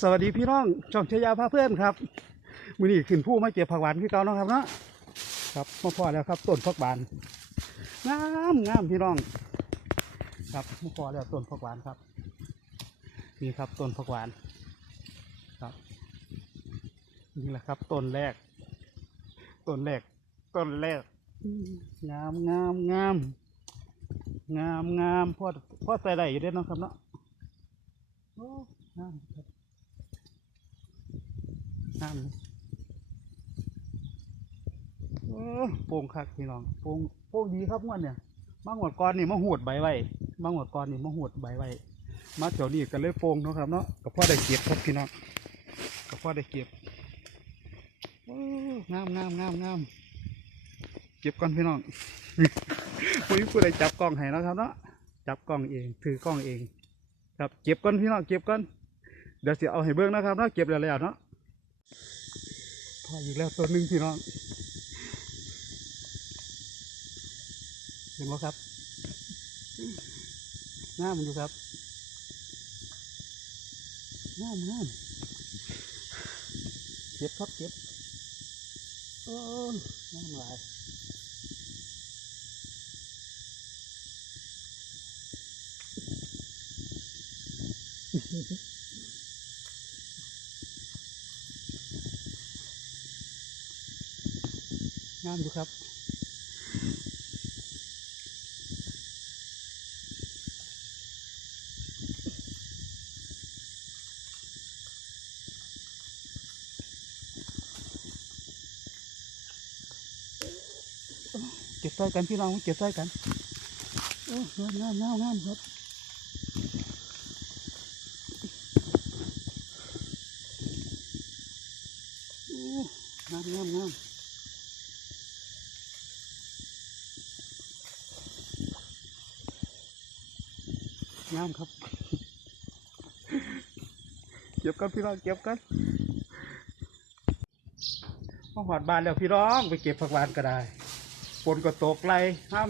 สวัสดีพี่น้องช่องชยาพาเพื่อนครับมือนี้ขึ้นผู้มาเก็บผักหวานพี่เก่าเนาะครับเนาะครับมาพอแล้วครับต้นผักหวานงามงามพี่น้อง ครับมาพอแล้วต้นผักหวานครับนี่ครับต้นผักหวานครับนี่แหละครับต้นแรกต้นแรกต้นแรกงามงามงามงามงามพ่อพ่อใส่ได้อยู่เด้เนาะครับเนาะ โอ้น้ำครับน้ำโอ้โป่งคักพี่น้องโป่งโป่งดีครับงวดเนี่ยมาหวดก่อนนี่มาหวดใบไว้มาหวดก่อนนี่มาหวดใบไว้มาแถวนี้กันเลยโป่งเนาะครับเนาะกับพ่อได้เก็บครับพี่น้องกับพ่อได้เก็บโอ้งามงามงามงามเก็บก่อนพี่น้องวันนี้ผู้ใดจับกล้องให้นะครับเนาะจับกล้องเอง ถือกล้องเอง ครับเก็บก่อนพี่น้องเก็บก่อนเดี๋ยวสิเอาให้เบิ่งนะครับเนาะเก็บแล้วแล้วเนาะพออีกแล้วตัวหนึ่งพี่น้องเห็นไหมครับงามอยู่ครับงามงาเก็บครับเก็บโอ้ยงามหลาย งามอยู่ครับเก็บใส่กันพี่น้องเก็บใส่กันโอ้งามงามงามงามครับโอ้งามงามงามงามครับ เก็บกันพี่น้องเก็บกันมาหอดบานแล้วพี่น้องไปเก็บผักหวานก็ได้ฝนก็ตกไรห้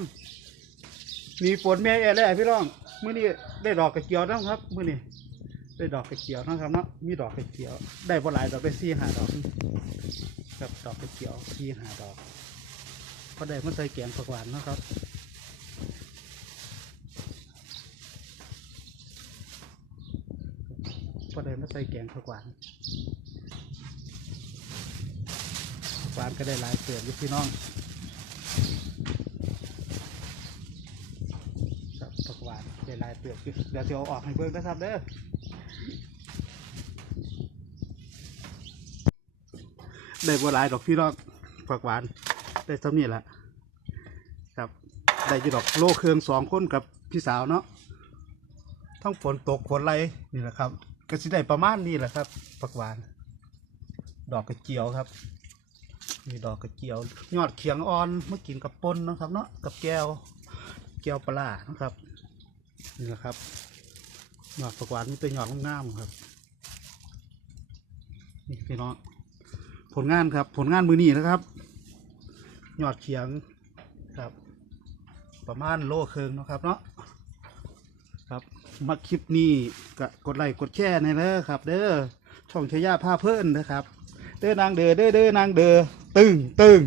ำมีฝนแม่เอเลยพี่น้องมื้อนี้ได้ดอกกระเจียวนะครับมื้อนี้ได้ดอกกระเจียวนะครับเนาะมีดอกกระเจียว ได้บ่หลายดอกได้สี่ห้าดอก ครับดอกกระเจียวสี่หาดอกก็ได้มาใส่แกงผักหวานนะครับก็ได้มาใส่แกงผักหวานผักหวานก็ได้หลายเติมอยู่พี่น้องครับผักหวานได้หลายเติมอยู่เดี๋ยวจะเอาออกให้เบิ่งนะครับเด้อ ได้บัวลายดอกพี่น้องผักหวานได้เท่านี้แหละครับได้ยีดอกโลเครื่องสองคนกับพี่สาวเนาะทั้งฝนตกฝนไรนี่แหละครับก็สิได้ประมาณนี้แหละครับผักหวาน ดอกกระเจียวครับมีดอกกระเจียวยอดเขียงอ่อนเมากินกับปนนะครับเนาะกับแก้วแก้วปลานะครับนี่แหละครับหยอดผักหวานมีแต่ยอดงามครับนี่พี่น้อง ผลงานครับ ผลงานมือนี้นะครับ ยอดเขียงครับ ประมาณโลเคิงนะครับเนาะครับมาคลิปนี้ก็กดไลค์กดแชร์ในอยเด้อครับ เด้อช่องชายาผ้าเพิ่นนะครับ เด้อนางเด้อเด้อเด้อนางเด้อตึงตึง